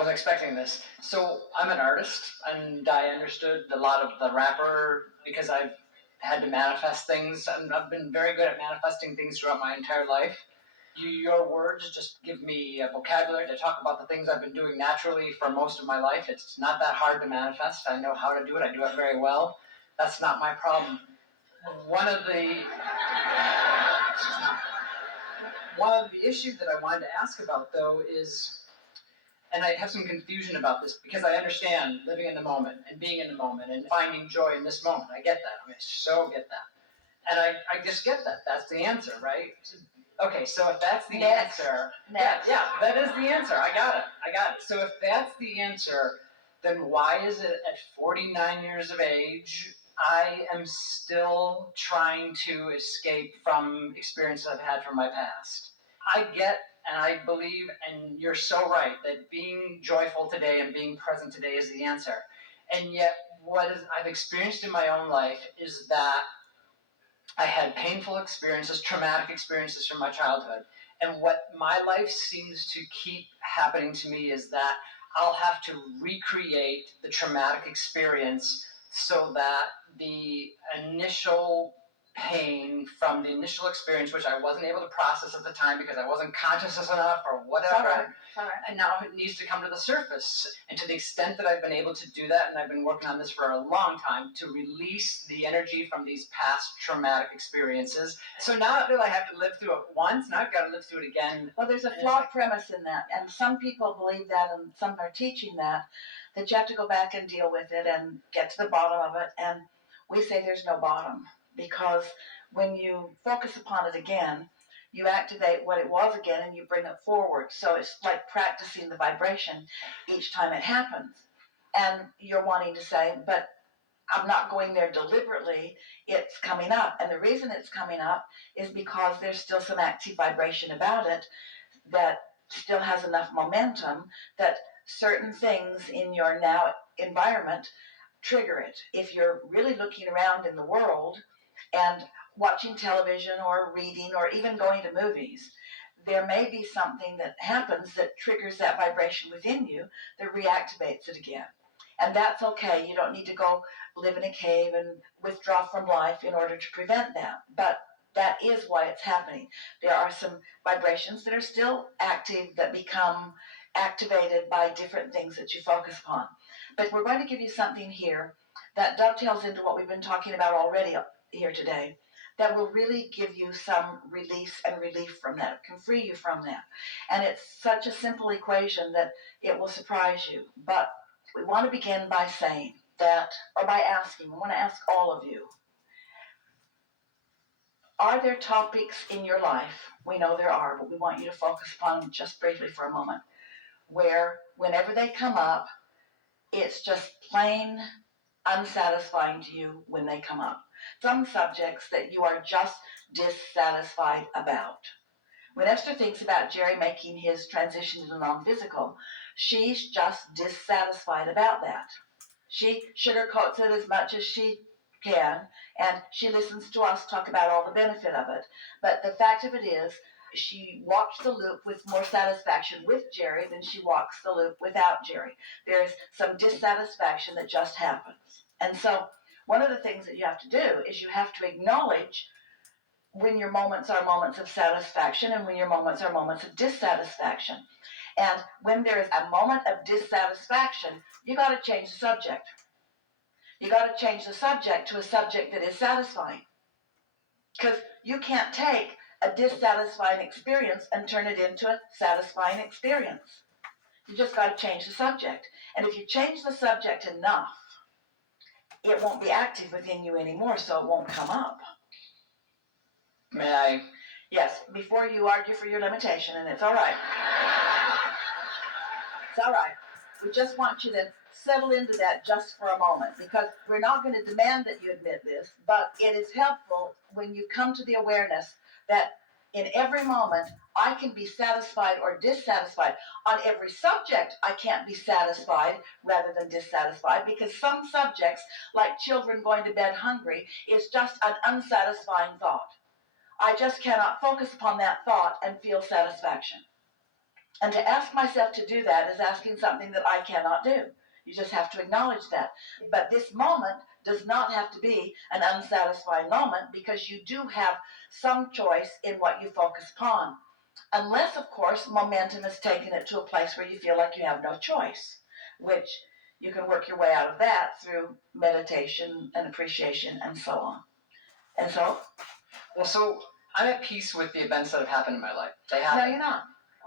wasn't expecting this. So I'm an artist, and I understood a lot of the rapper because I've had to manifest things, and I've been very good at manifesting things throughout my entire life. Your words just give me a vocabulary to talk about the things I've been doing naturally for most of my life. It's not that hard to manifest. I know how to do it. I do it very well. That's not my problem. One of the issues that I wanted to ask about, though, is, and I have some confusion about this because I understand living in the moment and being in the moment and finding joy in this moment. I get that. I so get that. And I just get that. That's the answer, right? Okay, so if that's the answer, yeah, that is the answer. I got it. So if that's the answer, then why is it at 49 years of age, I am still trying to escape from experiences I've had from my past? I get and I believe, and you're so right, that being joyful today and being present today is the answer. And yet, I've experienced in my own life is that I had painful experiences, traumatic experiences from my childhood. And what my life seems to keep happening to me is that I'll have to recreate the traumatic experience so that the initial pain from the initial experience, which I wasn't able to process at the time because I wasn't conscious enough or whatever, and now it needs to come to the surface. And to the extent that I've been able to do that, and I've been working on this for a long time, to release the energy from these past traumatic experiences. So now that I have to live through it once, now I've got to live through it again. Well, there's a flawed premise in that, and some people believe that, and some are teaching that you have to go back and deal with it and get to the bottom of it. And we say there's no bottom, because when you focus upon it again, you activate what it was again and you bring it forward. So it's like practicing the vibration each time it happens. And you're wanting to say, but I'm not going there deliberately, it's coming up. And the reason it's coming up is because there's still some active vibration about it that still has enough momentum that certain things in your now environment trigger it. If you're really looking around in the world and watching television or reading or even going to movies, there may be something that happens that triggers that vibration within you that reactivates it again. And that's okay. You don't need to go live in a cave and withdraw from life in order to prevent that. But that is why it's happening. There are some vibrations that are still active that become activated by different things that you focus upon. But we're going to give you something here that dovetails into what we've been talking about already here today, that will really give you some release and relief from that. It can free you from that. And it's such a simple equation that it will surprise you. But we want to begin by saying that, or by asking, we want to ask all of you, are there topics in your life, we know there are, but we want you to focus upon them just briefly for a moment, where whenever they come up, it's just plain unsatisfying to you when they come up. Some subjects that you are just dissatisfied about. When Esther thinks about Jerry making his transition to the non-physical, she's just dissatisfied about that. She sugarcoats it as much as she can, and she listens to us talk about all the benefit of it. But the fact of it is, she walks the loop with more satisfaction with Jerry than she walks the loop without Jerry. There's some dissatisfaction that just happens. And so one of the things that you have to do is you have to acknowledge when your moments are moments of satisfaction and when your moments are moments of dissatisfaction. And when there is a moment of dissatisfaction, you got to change the subject. You got to change the subject to a subject that is satisfying. Because you can't take a dissatisfying experience and turn it into a satisfying experience. You just got to change the subject. And if you change the subject enough, it won't be active within you anymore, so it won't come up. May I? Yes, before you argue for your limitation, and it's all right. It's all right. We just want you to settle into that just for a moment, because we're not going to demand that you admit this, but it is helpful when you come to the awareness that in every moment, I can be satisfied or dissatisfied. On every subject, I can't be satisfied rather than dissatisfied, because some subjects, like children going to bed hungry, is just an unsatisfying thought. I just cannot focus upon that thought and feel satisfaction. And to ask myself to do that is asking something that I cannot do. You just have to acknowledge that. But this moment does not have to be an unsatisfying moment, because you do have some choice in what you focus upon. Unless, of course, momentum has taken it to a place where you feel like you have no choice, which you can work your way out of that through meditation and appreciation and so on. And so? Well, so I'm at peace with the events that have happened in my life. They happen. No, you're not.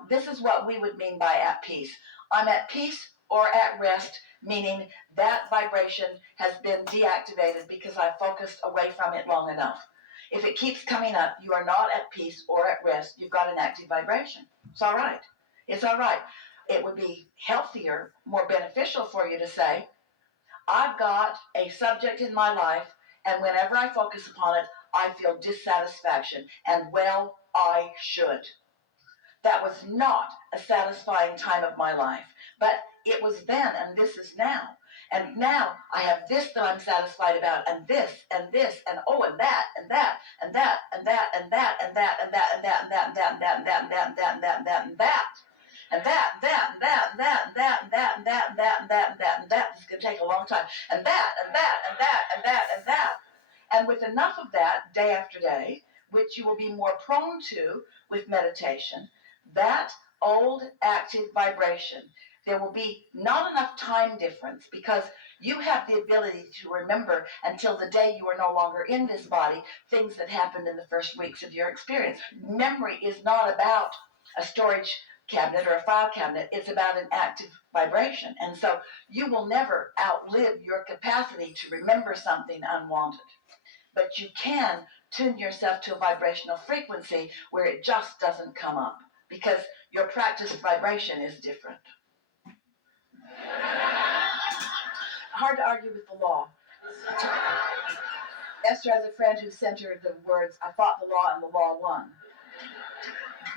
This is what we would mean by at peace. I'm at peace or at rest, meaning that vibration has been deactivated because I focused away from it long enough. If it keeps coming up, you are not at peace or at rest. You've got an active vibration. It's all right. It's all right. It would be healthier, more beneficial for you to say, I've got a subject in my life, and whenever I focus upon it, I feel dissatisfaction, and well, I should. That was not a satisfying time of my life, but it was then, and this is now. And now I have this that I'm satisfied about, and this, and this, and oh, and that, and that, and that, and that, and that, and that, and that, and that, and that, and that, and that, and that, and that, and that, and that, and that, and that. And that, and that, and that, and that, and that, and that, and that, and that, and that, and that, and that. This is going to take a long time. And that, and that, and that, and that, and that. And with enough of that, day after day, which you will be more prone to with meditation, that old active vibration, there will be not enough time difference, because you have the ability to remember until the day you are no longer in this body things that happened in the first weeks of your experience. Memory is not about a storage cabinet or a file cabinet. It's about an active vibration. And so you will never outlive your capacity to remember something unwanted. But you can tune yourself to a vibrational frequency where it just doesn't come up, because your practiced vibration is different. Hard to argue with the law. Esther has a friend who sent her the words, I fought the law and the law won.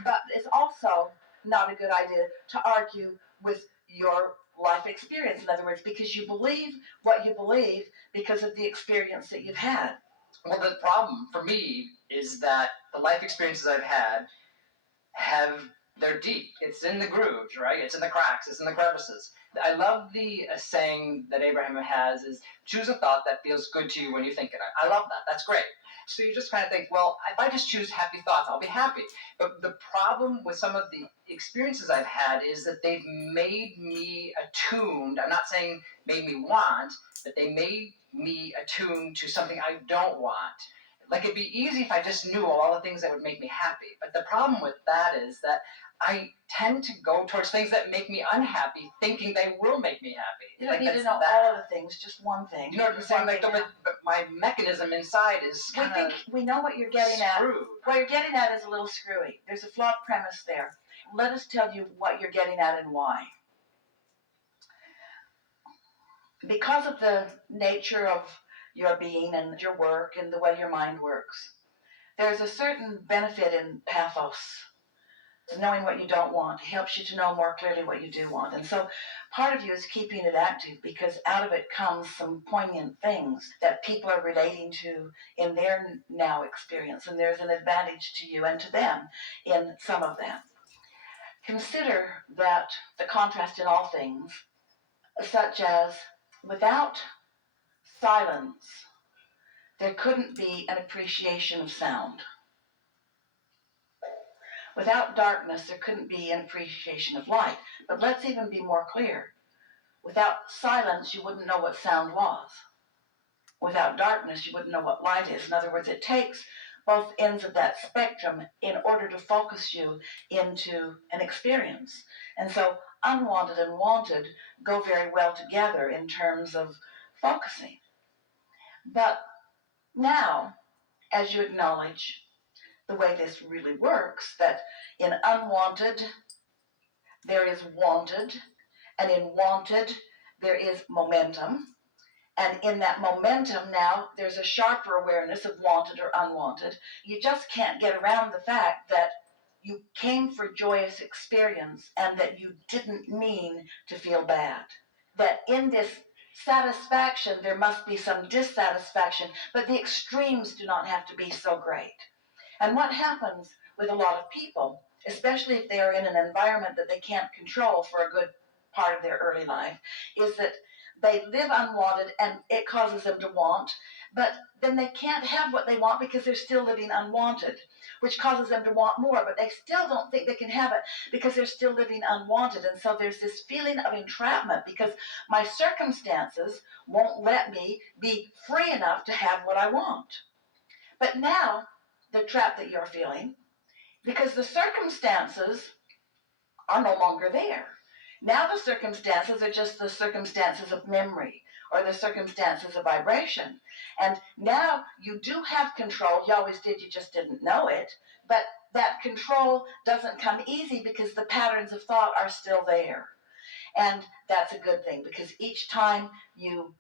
But it's also not a good idea to argue with your life experience, in other words, because you believe what you believe because of the experience that you've had. Well, the problem for me is that the life experiences I've had they're deep. It's in the grooves, right? It's in the cracks. It's in the crevices. I love the saying that Abraham has is, choose a thought that feels good to you when you think it. I love that. That's great. So you just kind of think, well, if I just choose happy thoughts, I'll be happy. But the problem with some of the experiences I've had is that they've made me attuned. I'm not saying made me want, but they made me attuned to something I don't want. Like, it'd be easy if I just knew all the things that would make me happy. But the problem with that is that I tend to go towards things that make me unhappy, thinking they will make me happy. You don't need to know all of the things, just one thing. You know what I'm saying? Like, but my mechanism inside is kind of we know what you're getting at. screwed. What you're getting at is a little screwy. There's a flawed premise there. Let us tell you what you're getting at and why. Because of the nature of your being and your work and the way your mind works, there's a certain benefit in pathos. Knowing what you don't want helps you to know more clearly what you do want. And so part of you is keeping it active, because out of it comes some poignant things that people are relating to in their now experience, and there's an advantage to you and to them in some of that. Consider that the contrast in all things, such as without silence, there couldn't be an appreciation of sound. Without darkness, there couldn't be an appreciation of light. But let's even be more clear. Without silence, you wouldn't know what sound was. Without darkness, you wouldn't know what light is. In other words, it takes both ends of that spectrum in order to focus you into an experience. And so unwanted and wanted go very well together in terms of focusing. But now, as you acknowledge the way this really works, that in unwanted there is wanted, and in wanted there is momentum, and in that momentum now there's a sharper awareness of wanted or unwanted. You just can't get around the fact that you came for joyous experience and that you didn't mean to feel bad. That in this satisfaction there must be some dissatisfaction, but the extremes do not have to be so great. And what happens with a lot of people especially if they are in an environment that they can't control for a good part of their early life, is that they live unwanted and it causes them to want, but then they can't have what they want because they're still living unwanted, which causes them to want more, but they still don't think they can have it because they're still living unwanted. And so there's this feeling of entrapment because my circumstances won't let me be free enough to have what I want. But now, the trap that you're feeling, because the circumstances are no longer there. Now the circumstances are just the circumstances of memory or the circumstances of vibration. And now you do have control. You always did, you just didn't know it. But that control doesn't come easy because the patterns of thought are still there. And that's a good thing because each time you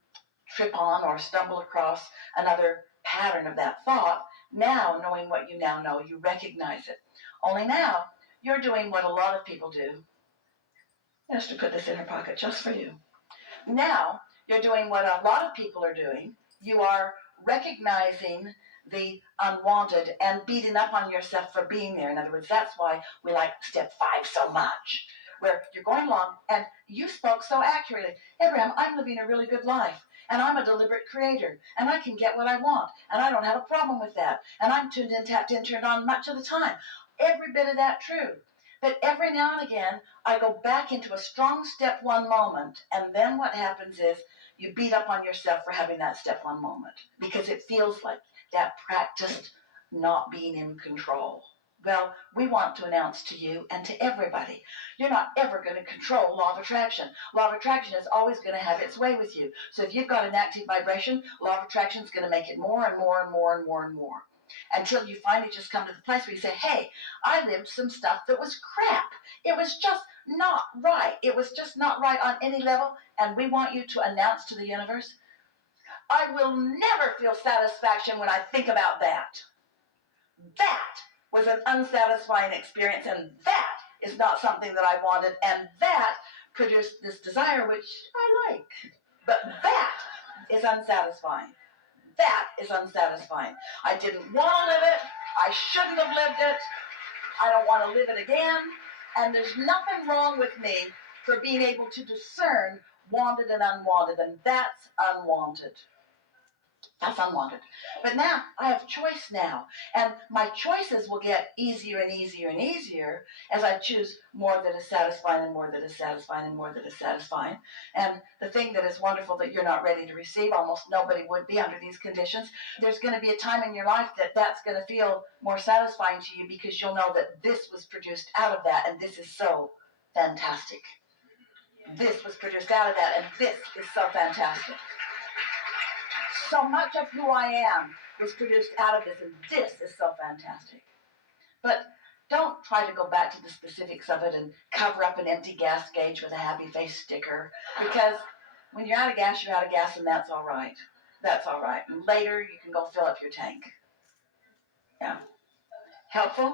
trip on or stumble across another pattern of that thought, now knowing what you now know, you recognize it. Only now you're doing what a lot of people do. Esther put this in her pocket just for you. Now you're doing what a lot of people are doing. You are recognizing the unwanted and beating up on yourself for being there. In other words, that's why we like step 5 so much, where you're going along and you spoke so accurately. Abraham, I'm living a really good life. And I'm a deliberate creator, and I can get what I want, and I don't have a problem with that. And I'm tuned in, tapped in, turned on much of the time. Every bit of that true. But every now and again, I go back into a strong step 1 moment, and then what happens is you beat up on yourself for having that step 1 moment, because it feels like that practiced not being in control. Well, we want to announce to you and to everybody, you're not ever going to control law of attraction. Law of attraction is always going to have its way with you. So if you've got an active vibration, law of attraction is going to make it more and more and more and more and more. Until you finally just come to the place where you say, hey, I lived some stuff that was crap. It was just not right. It was just not right on any level. And we want you to announce to the universe, I will never feel satisfaction when I think about that. That was an unsatisfying experience, and that is not something that I wanted, and that produced this desire, which I like. But that is unsatisfying. That is unsatisfying. I didn't want to live it. I shouldn't have lived it. I don't want to live it again. And there's nothing wrong with me for being able to discern wanted and unwanted, and that's unwanted. That's unwanted. But now I have choice now, and my choices will get easier and easier and easier as I choose more that is satisfying and more that is satisfying and more that is satisfying. And the thing that is wonderful that you're not ready to receive, almost nobody would be under these conditions, there's going to be a time in your life that that's going to feel more satisfying to you because you'll know that this was produced out of that, and this is so fantastic. This was produced out of that, and this is so fantastic. So much of who I am was produced out of this, and this is so fantastic. But don't try to go back to the specifics of it and cover up an empty gas gauge with a happy face sticker, because when you're out of gas, you're out of gas, and that's all right. That's all right. And later, you can go fill up your tank. Yeah. Helpful?